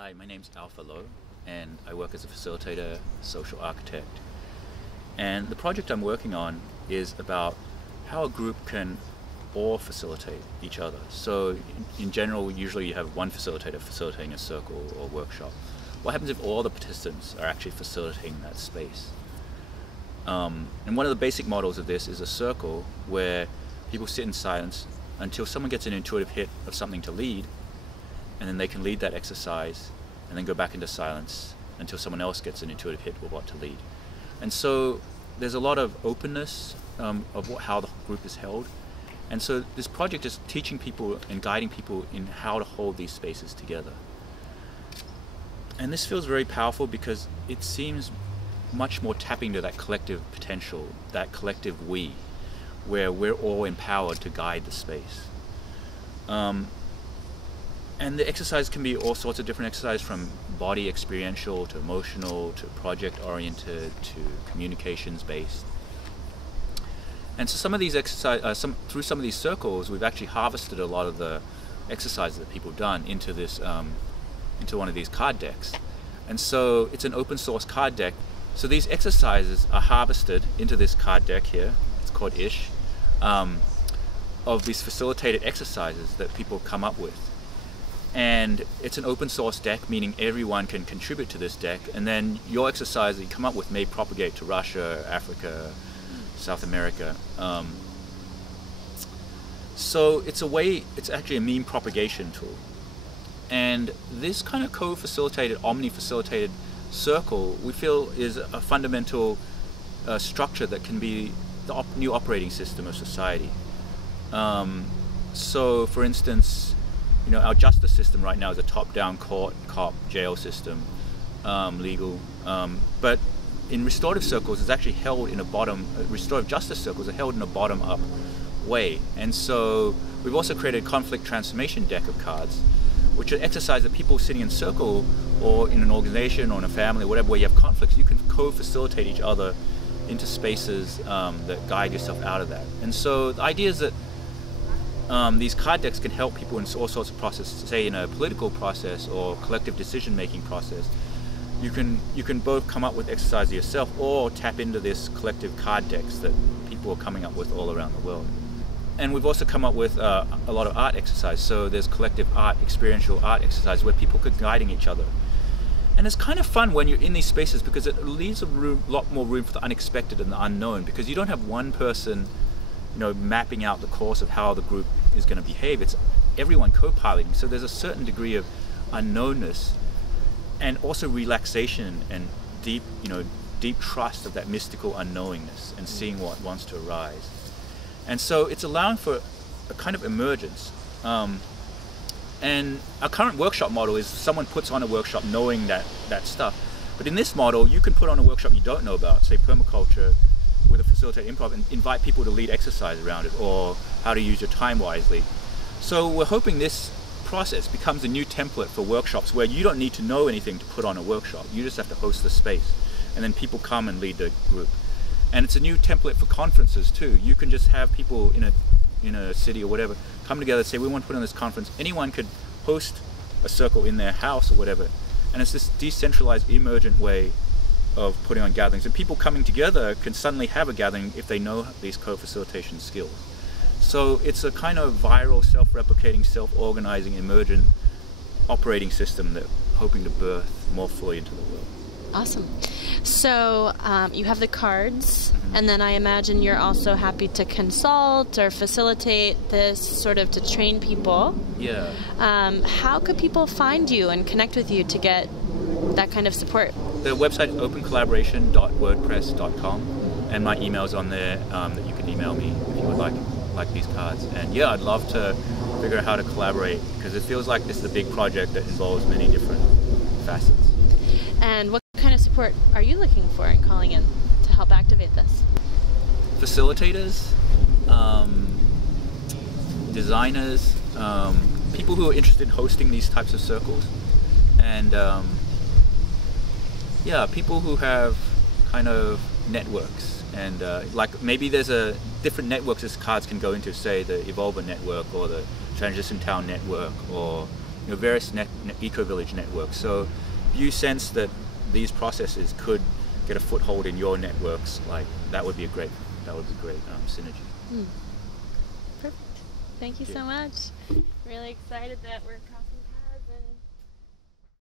Hi, my name's Alpha Low, and I work as a facilitator, social architect. And the project I'm working on is about how a group can all facilitate each other. So in general, usually you have one facilitator facilitating a circle or workshop. What happens if all the participants are actually facilitating that space? And one of the basic models of this is a circle where people sit in silence until someone gets an intuitive hit of something to lead, and then they can lead that exercise and then go back into silence until someone else gets an intuitive hit of what to lead. And so there's a lot of openness of how the group is held. And so this project is teaching people and guiding people in how to hold these spaces together. And this feels very powerful because it seems much more tapping to that collective potential, that collective we, where we're all empowered to guide the space. And the exercise can be all sorts of different exercises, from body experiential to emotional to project oriented to communications based. And so some of these through some of these circles, we've actually harvested a lot of the exercises that people have done into this, into one of these card decks. And so it's an open source card deck. So these exercises are harvested into this card deck here. It's called Ish, of these facilitated exercises that people come up with. And it's an open source deck, meaning everyone can contribute to this deck, and then your exercise that you come up with may propagate to Russia, Africa, South America. So it's actually a meme propagation tool. And this kind of co-facilitated, omni-facilitated circle, we feel, is a fundamental structure that can be the new operating system of society. So for instance, our justice system right now is a top-down court, cop, jail system, legal. But in restorative circles, it's actually held in restorative justice circles are held in a bottom-up way. And so we've also created a conflict transformation deck of cards, which are exercises that people sitting in circle or in an organization or in a family or whatever, where you have conflicts, you can co-facilitate each other into spaces that guide yourself out of that. And so the idea is that these card decks can help people in all sorts of processes, say in a political process or collective decision-making process. You can both come up with exercises yourself or tap into this collective card decks that people are coming up with all around the world. And we've also come up with a lot of art exercise. So there's collective art, experiential art exercise where people are guiding each other. And it's kind of fun when you're in these spaces because it leaves a lot more room for the unexpected and the unknown, because you don't have one person mapping out the course of how the group is going to behave. It's everyone co-piloting. So there's a certain degree of unknownness and also relaxation and deep trust of that mystical unknowingness and seeing what wants to arise. And so it's allowing for a kind of emergence. And our current workshop model is someone puts on a workshop knowing that stuff. But in this model, you can put on a workshop you don't know about, say permaculture, with a facilitated improv, and invite people to lead exercise around it, or how to use your time wisely. So we're hoping this process becomes a new template for workshops where you don't need to know anything to put on a workshop. You just have to host the space, and then people come and lead the group. And it's a new template for conferences too. You can just have people in a city or whatever come together and say, we want to put on this conference. Anyone could host a circle in their house or whatever. And it's this decentralized, emergent way of putting on gatherings, and people coming together can suddenly have a gathering if they know these co-facilitation skills. So it's a kind of viral, self-replicating, self-organizing, emergent operating system that hoping to birth more fully into the world. Awesome. So you have the cards, and then I imagine you're also happy to consult or facilitate this sort of to train people. Yeah. How could people find you and connect with you to get that kind of support? The website is opencollaboration.wordpress.com, and my email's on there that you can email me if you would like these cards. And yeah, I'd love to figure out how to collaborate, because it feels like this is a big project that involves many different facets. And what kind of support are you looking for in calling in to help activate this? Facilitators, designers, people who are interested in hosting these types of circles, and people who have kind of networks, and like maybe there's a different networks this cards can go into, say the Evolver network or the Transition Town network or various eco-village networks. So if you sense that these processes could get a foothold in your networks, like that would be great synergy. Perfect. Thank you so much. Really excited that we're crossing